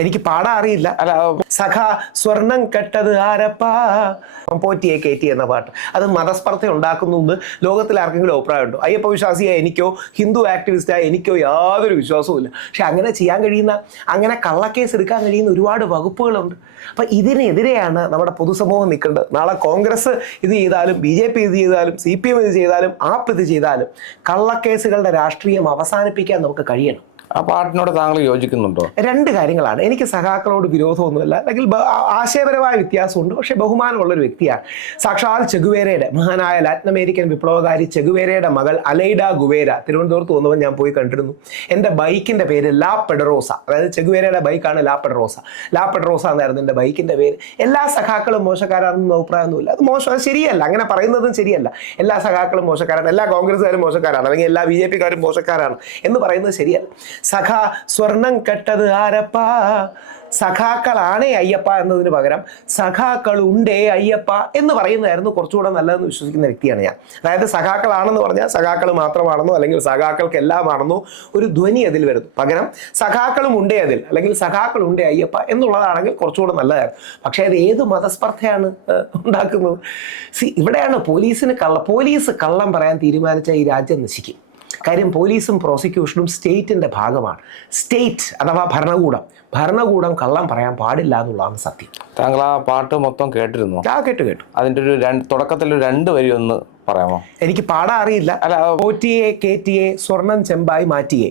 എനിക്ക് പാടാൻ അറിയില്ല. അല്ല സഖ സ്വർണം കെട്ടത് ആരപ്പാ? പോറ്റിയെ കയറ്റി എന്ന പാട്ട്. അത് മതസ്പർദ്ധ ഉണ്ടാക്കുന്നു എന്ന് ലോകത്തിൽ ആർക്കെങ്കിലും അഭിപ്രായമുണ്ടോ? അയ്യപ്പ വിശ്വാസിയായ എനിക്കോ ഹിന്ദു ആക്ടിവിസ്റ്റായ എനിക്കോ യാതൊരു വിശ്വാസവും ഇല്ല. പക്ഷെ അങ്ങനെ ചെയ്യാൻ കഴിയുന്ന അങ്ങനെ കള്ളക്കേസ് എടുക്കാൻ കഴിയുന്ന ഒരുപാട് വകുപ്പുകളുണ്ട്. അപ്പം ഇതിനെതിരെയാണ് നമ്മുടെ പൊതുസമൂഹം നിൽക്കേണ്ടത്. നാളെ കോൺഗ്രസ് ഇത് ചെയ്താലും ബി ജെ പി ഇത് ചെയ്താലും സി പി എം ഇത് ചെയ്താലും ആപ്പ് ഇത് ചെയ്താലും കള്ളക്കേസുകളുടെ രാഷ്ട്രീയം അവസാനിപ്പിക്കാൻ നമുക്ക് കഴിയണം. ആ പാട്ടിനോട് താങ്കൾ യോജിക്കുന്നുണ്ടോ? രണ്ട് കാര്യങ്ങളാണ്. എനിക്ക് സഖാക്കളോട് വിരോധമൊന്നുമില്ല. അല്ലെങ്കിൽ ആശയപരമായ വ്യത്യാസമുണ്ട്. പക്ഷേ ബഹുമാനമുള്ള ഒരു വ്യക്തിയാണ്. സാക്ഷാൽ ചെഗുവേരയുടെ മഹാനായ ലാറ്റിൻ അമേരിക്കൻ വിപ്ലവകാരി ചെഗുവേരയുടെ മകൾ അലൈഡ ഗുവേര. തിരുവനന്തപുരത്ത് വന്നപ്പോൾ ഞാൻ പോയി കണ്ടിരുന്നു. എന്റെ ബൈക്കിന്റെ പേര് ലാ പെഡറോസ. അതായത് ചെഗുവേരയുടെ ബൈക്കാണ് ലാ പെഡറോസ. ലാ പെഡറോസ എന്നായിരുന്നു എന്റെ ബൈക്കിന്റെ പേര്. എല്ലാ സഖാക്കളും മോശക്കാരാണെന്ന് അഭിപ്രായമൊന്നുമില്ല. അത് മോശം അത് ശരിയല്ല. അങ്ങനെ പറയുന്നതും ശരിയല്ല. എല്ലാ സഖാക്കളും മോശക്കാരാണ്. എല്ലാ കോൺഗ്രസ്സുകാരും മോശക്കാരാണ്. അല്ലെങ്കിൽ എല്ലാ ബി ജെ പിക്കാരും മോശക്കാരാണ് എന്ന് പറയുന്നത് ശരിയല്ല. സഖ സ്വർണം കെട്ടത് ആരപ്പാ? സഖാക്കളാണേ അയ്യപ്പ എന്നതിന് പകരം സഖാക്കൾ ഉണ്ടേ അയ്യപ്പ എന്ന് പറയുന്നതായിരുന്നു കുറച്ചുകൂടെ നല്ലതെന്ന് വിശ്വസിക്കുന്ന വ്യക്തിയാണ് ഞാൻ. അതായത് സഖാക്കളാണെന്ന് പറഞ്ഞാൽ സഖാക്കൾ മാത്രമാണെന്നോ അല്ലെങ്കിൽ സഖാക്കൾക്ക് എല്ലാമാണെന്നോ ഒരു ധ്വനി അതിൽ വരുന്നു. പകരം സഖാക്കളും ഉണ്ടേ അതിൽ അല്ലെങ്കിൽ സഖാക്കൾ ഉണ്ടേ അയ്യപ്പ എന്നുള്ളതാണെങ്കിൽ കുറച്ചുകൂടെ നല്ലതായിരുന്നു. പക്ഷേ അത് ഏത് മതസ്പർദ്ധയാണ് ഉണ്ടാക്കുന്നത്? സി ഇവിടെയാണ് പോലീസിന് കള്ള പോലീസ് കള്ളം പറയാൻ തീരുമാനിച്ച ഈ രാജ്യം നശിക്കും. കാര്യം പോലീസും പ്രോസിക്യൂഷനും സ്റ്റേറ്റിന്റെ ഭാഗമാണ്. സ്റ്റേറ്റ് അഥവാ ഭരണകൂടം. ഭരണകൂടം കള്ളം പറയാൻ പാടില്ല എന്നുള്ളതാണ് സത്യം. താങ്കൾ ആ പാട്ട് മൊത്തം കേട്ടിരുന്നു? ആ കേട്ടു കേട്ടു. അതിന്റെ ഒരു രണ്ട് തുടക്കത്തിൽ രണ്ട് വരി ഒന്ന് പറയാമോ? എനിക്ക് പാടാൻ അറിയില്ല. അല്ല പോറ്റിയെ കേറ്റിയെ സ്വർണം ചെമ്പായി മാറ്റിയെ.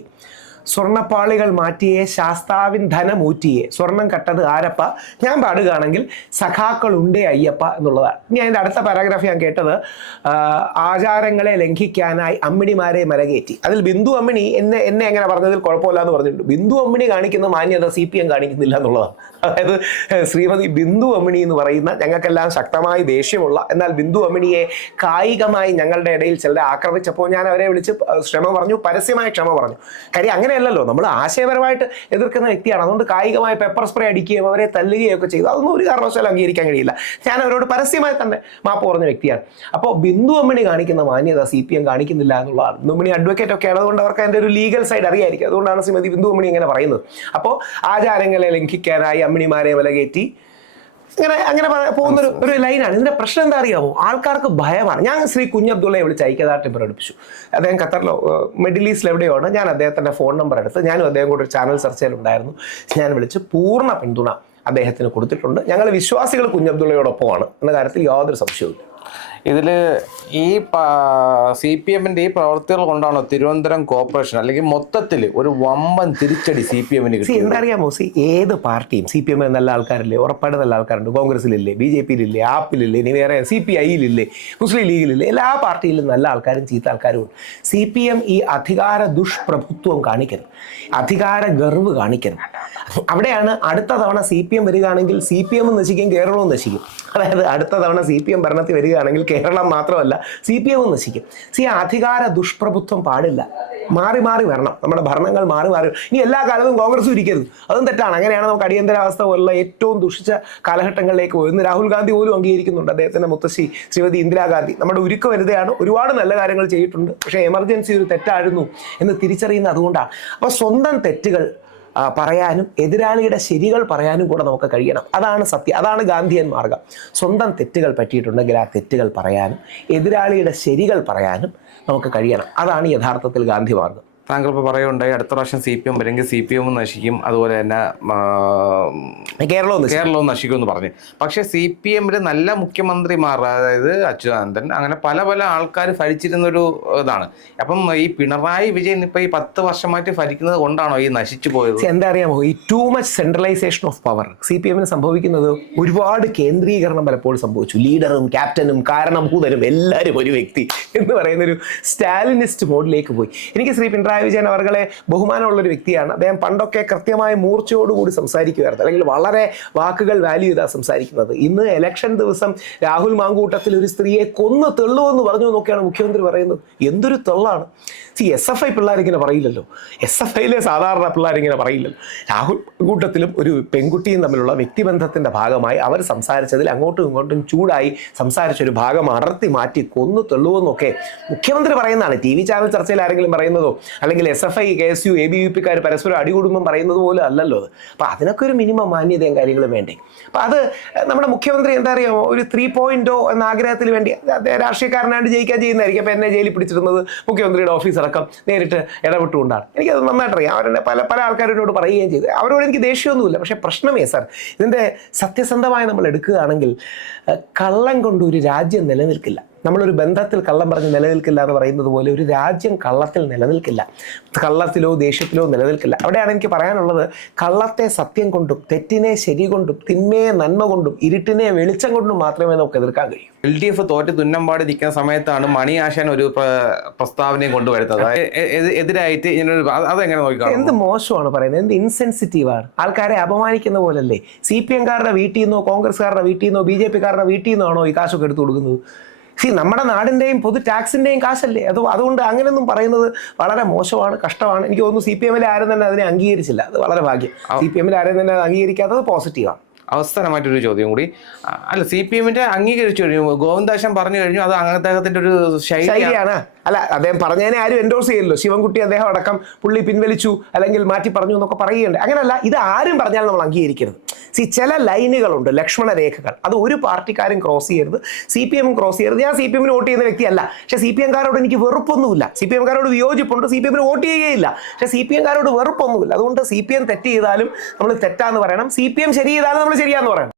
സ്വർണപ്പാളികൾ മാറ്റിയേ ശാസ്താവിൻ ധനമൂറ്റിയേ സ്വർണം കട്ടത് ആരപ്പ? ഞാൻ പാടുകയാണെങ്കിൽ സഖാക്കൾ ഉണ്ടേ അയ്യപ്പ എന്നുള്ളതാണ്. ഇനി അതിന്റെ അടുത്ത പാരാഗ്രാഫ് ഞാൻ കേട്ടത് ആചാരങ്ങളെ ലംഘിക്കാനായി അമ്മിണിമാരെ മലകേറ്റി അതിൽ ബിന്ദു അമ്മിണി എന്നെ എന്നെ എങ്ങനെ പറഞ്ഞതിൽ കുഴപ്പമില്ല എന്ന് പറഞ്ഞിട്ടുണ്ട്. ബിന്ദു അമ്മിണി കാണിക്കുന്ന മാന്യത സി പി എം കാണിക്കുന്നില്ല എന്നുള്ളതാണ്. അതായത് ശ്രീമതി ബിന്ദു അമ്മിണി എന്ന് പറയുന്ന ഞങ്ങൾക്കെല്ലാം ശക്തമായി ദേഷ്യമുള്ള എന്നാൽ ബിന്ദു അമ്മിണിയെ കായികമായി ഞങ്ങളുടെ ഇടയിൽ ചിലരെ ആക്രമിച്ചപ്പോൾ ഞാൻ അവരെ വിളിച്ച് ക്ഷമ പറഞ്ഞു പരസ്യമായി ക്ഷമ പറഞ്ഞു. കാര്യം അങ്ങനെയല്ലല്ലോ നമ്മൾ ആശയപരമായിട്ട് എതിർക്കുന്ന വ്യക്തിയാണ്. അതുകൊണ്ട് കായികമായി പെപ്പർ സ്പ്രേ അടിക്കുകയും അവരെ തല്ലുകയും ഒക്കെ ചെയ്തു. അതൊന്നും ഒരു കാരണവശാലും അംഗീകരിക്കാൻ കഴിയില്ല. ഞാൻ അവരോട് പരസ്യമായി തന്നെ മാപ്പ് പറഞ്ഞ വ്യക്തിയാണ്. അപ്പോൾ ബിന്ദു അമ്മിണി കാണിക്കുന്ന മാന്യത സി പി എം കാണിക്കുന്നില്ല എന്നുള്ളതാണ്. ബിന്ദു അമ്മിണി അഡ്വക്കേറ്റ് ഒക്കെ അതുകൊണ്ട് അവർക്ക് അതിന്റെ ഒരു ലീഗൽ സൈഡ് അറിയായിരിക്കും. അതുകൊണ്ടാണ് ശ്രീമതി ബിന്ദു അമ്മിണി ഇങ്ങനെ പറയുന്നത്. അപ്പോൾ ആചാരങ്ങളെ ലംഘിക്കാനായി അമ്മിണിമാരെ വിലകയറ്റി അങ്ങനെ അങ്ങനെ അങ്ങനെ പോകുന്നൊരു ഒരു ലൈനാണ് ഇതിന്റെ പ്രശ്നം എന്താ അറിയാമോ ആൾക്കാർക്ക് ഭയമാണ്. ഞാൻ ശ്രീ കുഞ്ഞബ്ദുള്ളയെ വിളിച്ച് ഐക്യദാർഢ്യം പ്രകടിപ്പിച്ചു. അദ്ദേഹം ഖത്തറിലോ മിഡിൽ ഈസ്റ്റിൽ എവിടെയാണ് ഞാൻ അദ്ദേഹത്തിന്റെ ഫോൺ നമ്പർ എടുത്ത് ഞാനും അദ്ദേഹം കൂടെ ഒരു ചാനൽ ചർച്ചയിലുണ്ടായിരുന്നു ഞാൻ വിളിച്ച് പൂർണ പിന്തുണ അദ്ദേഹത്തിന് കൊടുത്തിട്ടുണ്ട്. ഞങ്ങൾ വിശ്വാസികൾ കുഞ്ഞബ്ദുള്ളയോടൊപ്പമാണ് എന്ന കാര്യത്തിൽ യാതൊരു സംശയവുമില്ല. ഇതിൽ ഈ സി പി എമ്മിന്റെ ഈ പ്രവർത്തികൾ കൊണ്ടാണോ തിരുവനന്തപുരം കോർപ്പറേഷൻ അല്ലെങ്കിൽ മൊത്തത്തിൽ ഒരു വമ്പൻ തിരിച്ചടി സി പി എമ്മിന് സി കിട്ടിയത്? എന്താ അറിയാമോ സി ഏത് പാർട്ടിയും സി പി എമ്മിൽ നല്ല ആൾക്കാരില്ലേ ഉറപ്പായിട്ട് നല്ല ആൾക്കാരുണ്ട്. കോൺഗ്രസിലില്ലേ ബി ജെ പിയിലില്ലേ ആപ്പിലില്ലേ ഇനി വേറെ സി പി ഐയിലില്ലേ മുസ്ലിം ലീഗിലില്ലേ എല്ലാ പാർട്ടിയിലും നല്ല ആൾക്കാരും ചീത്ത ആൾക്കാരും ഉണ്ട്. സി പി എം ഈ അധികാര ദുഷ്പ്രഭുത്വം കാണിക്കരുത്. അധികാര ഗർവ് കാണിക്കരുത്. അവിടെയാണ് അടുത്ത തവണ സി പി എം വരികയാണെങ്കിൽ സി പി എം നശിക്കും കേരളവും നശിക്കും. അതായത് അടുത്ത തവണ സി പി എം ഭരണത്തിൽ വരികയാണെങ്കിൽ കേരളം മാത്രമല്ല സി പി എമ്മും നശിക്കും. സി അധികാര ദുഷ്പ്രഭുത്വം പാടില്ല. മാറി മാറി വരണം. നമ്മുടെ ഭരണങ്ങൾ മാറി മാറി ഇനി എല്ലാ കാലവും കോൺഗ്രസ് ഇരിക്കരുത്. അതും തെറ്റാണ്. അങ്ങനെയാണ് നമുക്ക് അടിയന്തരാവസ്ഥ പോലുള്ള ഏറ്റവും ദുഷിച്ച കാലഘട്ടങ്ങളിലേക്ക് പോയി രാഹുൽ ഗാന്ധി പോലും അംഗീകരിക്കുന്നുണ്ട്. അദ്ദേഹത്തിന്റെ മുത്തശ്ശി ശ്രീമതി ഇന്ദിരാഗാന്ധി നമ്മുടെ ഉരുക്ക വരുതയാണ് ഒരുപാട് നല്ല കാര്യങ്ങൾ ചെയ്തിട്ടുണ്ട്. പക്ഷേ എമർജൻസി ഒരു തെറ്റായിരുന്നു എന്ന് തിരിച്ചറിയുന്നത് അതുകൊണ്ടാണ്. അപ്പോൾ സ്വന്തം തെറ്റുകൾ പറയാനും എതിരാളിയുടെ ശരികൾ പറയാനും കൂടെ നമുക്ക് കഴിയണം. അതാണ് സത്യം. അതാണ് ഗാന്ധിയൻ മാർഗം. സ്വന്തം തെറ്റുകൾ പറ്റിയിട്ടുണ്ടെങ്കിൽ ആ തെറ്റുകൾ പറയാനും എതിരാളിയുടെ ശരികൾ പറയാനും നമുക്ക് കഴിയണം. അതാണ് യഥാർത്ഥത്തിൽ ഗാന്ധി മാർഗം. താങ്കൾ ഇപ്പോൾ പറയുകയുണ്ടായി അടുത്ത പ്രാവശ്യം സി പി എം അല്ലെങ്കിൽ സി പി എമ്മും നശിക്കും. അതുപോലെ തന്നെ കേരളവും. കേരളവും നശിക്കും. എന്ന് പറഞ്ഞു. പക്ഷേ സി പി എമ്മിൽ നല്ല മുഖ്യമന്ത്രിമാർ അതായത് അച്യുതാനന്ദൻ അങ്ങനെ പല പല ആൾക്കാർ ഭരിച്ചിരുന്നൊരു ഇതാണ്. അപ്പം ഈ പിണറായി വിജയൻ ഇപ്പോൾ ഈ പത്ത് വർഷമായിട്ട് ഭരിക്കുന്നത് കൊണ്ടാണോ ഈ നശിച്ചു പോയത്? എന്താ അറിയാമോ? ഈ too much centralization of power C P എമ്മിന് സംഭവിക്കുന്നത് ഒരുപാട് കേന്ദ്രീകരണം പലപ്പോഴും സംഭവിച്ചു. ലീഡറും ക്യാപ്റ്റനും കാരണം കാരണഭൂതനും എല്ലാവരും ഒരു വ്യക്തി എന്ന് പറയുന്ന ഒരു സ്റ്റാലിനിസ്റ്റ് മോഡിലേക്ക് പോയി. എനിക്ക് ശ്രീ പിണറായി വിജയൻ അവർകളെ ബഹുമാനമുള്ള ഒരു വ്യക്തിയാണ്. അദ്ദേഹം പണ്ടൊക്കെ കൃത്യമായ മൂർച്ചയോടുകൂടി സംസാരിക്കുമായിരുന്നു. അല്ലെങ്കിൽ വളരെ വാക്കുകൾ വാല്യൂ ചെയ്താ സംസാരിക്കുന്നത്. ഇന്ന് എലക്ഷൻ ദിവസം രാഹുൽ മാങ്കൂട്ടത്തിൽ ഒരു സ്ത്രീയെ കൊന്നു തെള്ളുവെന്ന് പറഞ്ഞു എന്നൊക്കെയാണ് മുഖ്യമന്ത്രി പറയുന്നത്. എന്തൊരു തെള്ളാണ്. സി എസ് എഫ് ഐ പിള്ളേരിങ്ങനെ പറയില്ലല്ലോ. എസ് എഫ് ഐയിലെ സാധാരണ പിള്ളേരിങ്ങനെ പറയില്ലല്ലോ. രാഹുൽ കൂട്ടത്തിലും ഒരു പെൺകുട്ടിയും തമ്മിലുള്ള വ്യക്തിബന്ധത്തിന്റെ ഭാഗമായി അവർ സംസാരിച്ചതിൽ അങ്ങോട്ടും ഇങ്ങോട്ടും ചൂടായി സംസാരിച്ചൊരു ഭാഗം അടർത്തി മാറ്റി കൊന്നു തെള്ളുവെന്നൊക്കെ മുഖ്യമന്ത്രി പറയുന്നതാണ്. ടി വി ചാനൽ ചർച്ചയിൽ ആരെങ്കിലും പറയുന്നതോ? അല്ലെങ്കിൽ S F I K S U A B U പിക്കാർ പരസ്പരം അടികൂടുമ്പം പറയുന്നത് പോലും അല്ലല്ലോ അത്. അപ്പോൾ അതിനൊക്കെ ഒരു മിനിമം മാന്യതയും കാര്യങ്ങളും വേണ്ടേ? അപ്പം അത് നമ്മുടെ മുഖ്യമന്ത്രി എന്താ അറിയാമോ ഒരു ത്രീ പോയിന്റോ എന്ന ആഗ്രഹത്തിൽ വേണ്ടി രാഷ്ട്രീയക്കാരനായിട്ട് ജയിക്കാൻ ചെയ്യുന്നതായിരിക്കും. അപ്പം എന്നെ ജയിലിൽ പിടിച്ചിരുന്നത് മുഖ്യമന്ത്രിയുടെ ഓഫീസ് അടക്കം നേരിട്ട് ഇടപെട്ടുകൊണ്ടാണ്. എനിക്കത് നന്നായിട്ടറിയാം. അവരുടെ പല പല ആൾക്കാരോട് പറയുകയും ചെയ്തു. അവരോട് എനിക്ക് ദേഷ്യമൊന്നുമില്ല. പക്ഷേ പ്രശ്നമേ സാർ ഇതിന്റെ സത്യസന്ധമായി നമ്മൾ എടുക്കുകയാണെങ്കിൽ കള്ളം കൊണ്ട് ഒരു രാജ്യം നിലനിൽക്കില്ല. നമ്മളൊരു ബന്ധത്തിൽ കള്ളം പറഞ്ഞ് നിലനിൽക്കില്ല എന്ന് പറയുന്നത് പോലെ ഒരു രാജ്യം കള്ളത്തിൽ നിലനിൽക്കില്ല. കള്ളത്തിലോ ദേഷ്യത്തിലോ നിലനിൽക്കില്ല. അവിടെയാണ് എനിക്ക് പറയാനുള്ളത് കള്ളത്തെ സത്യം കൊണ്ടും തെറ്റിനെ ശരി കൊണ്ടും തിന്മയെ നന്മ കൊണ്ടും ഇരുട്ടിനെ വെളിച്ചം കൊണ്ടും മാത്രമേ നമുക്ക് എതിർക്കാൻ കഴിയൂ. എൽ ഡി എഫ് തോറ്റ് തുന്നമ്പാടി നിൽക്കുന്ന സമയത്താണ് മണി ആശാൻ ഒരു പ്ര- പ്രസ്താവനയും കൊണ്ടുവരുന്നത്. എതിരായിട്ട് ഇങ്ങനൊരു അത് അതെങ്ങനെ നോക്കിക്കാം എന്ത് മോശമാണ് പറയുന്നത്? എന്ത് ഇൻസെൻസിറ്റീവാണ് ആൾക്കാരെ അപമാനിക്കുന്ന പോലല്ലേ? സി പി എംകാരുടെ വീട്ടിൽ നിന്നോ കോൺഗ്രസ്സുകാരുടെ വീട്ടിൽ നിന്നോ ബി ജെ പിക്കാരുടെ വീട്ടിൽ നിന്നാണോ ഈ കാശൊക്കെ എടുത്തു കൊടുക്കുന്നത്? സി നമ്മുടെ നാടിന്റെയും പൊതു ടാക്സിന്റെയും കാശല്ലേ? അത് അതുകൊണ്ട് അങ്ങനെയൊന്നും പറയുന്നത് വളരെ മോശമാണ് കഷ്ടമാണ്. എനിക്ക് തോന്നുന്നു സി പി എമ്മിൽ ആരും തന്നെ അതിനെ അംഗീകരിച്ചില്ല. അത് വളരെ ഭാഗ്യം. സി പി എമ്മിൽ ആരും തന്നെ അത് അംഗീകരിക്കാത്തത് പോസിറ്റീവാണ്. അവസാനമായിട്ടൊരു ചോദ്യം കൂടി. അല്ല സി പി എമ്മിന്റെ അംഗീകരിച്ചു കഴിഞ്ഞു. ഗോവിന്ദാശൻ പറഞ്ഞു കഴിഞ്ഞു. അത് അദ്ദേഹത്തിന്റെ ഒരു ശൈലിയാണ്. അല്ല അദ്ദേഹം പറഞ്ഞതിനെ ആരും എൻഡോസ് ചെയ്യല്ലോ ശിവൻകുട്ടി അദ്ദേഹം അടക്കം പുള്ളി പിൻവലിച്ചു അല്ലെങ്കിൽ മാറ്റി പറഞ്ഞു എന്നൊക്കെ പറയുകയുണ്ട്. അങ്ങനല്ല ഇത് ആരും പറഞ്ഞാൽ നമ്മൾ അംഗീകരിക്കരുത്. സി ചില ലൈനുകളുണ്ട് ലക്ഷ്മണ രേഖകൾ അത് ഒരു പാർട്ടിക്കാരും ക്രോസ് ചെയ്യരുത്. സി പി എമ്മും ക്രോസ് ചെയ്യരുത്. ഞാൻ സി പി എമ്മിന് വോട്ട് ചെയ്യുന്ന വ്യക്തിയല്ല. പക്ഷെ സി പി എംകാരോട് എനിക്ക് വെറുപ്പൊന്നുമില്ല. സി പി എംകാരോട് വിയോജിപ്പുണ്ട്. സി പി എമ്മിന് വോട്ട് ചെയ്യുകയില്ല. പക്ഷെ സി പി എംകാരോട് വെറുപ്പൊന്നുമില്ല. അതുകൊണ്ട് സി പി എം തെറ്റ് ചെയ്താലും നമ്മൾ തെറ്റാന്ന് പറയണം. സി പി എം ശരി ചെയ്താലും നമ്മൾ ശരിയാന്ന് പറയണം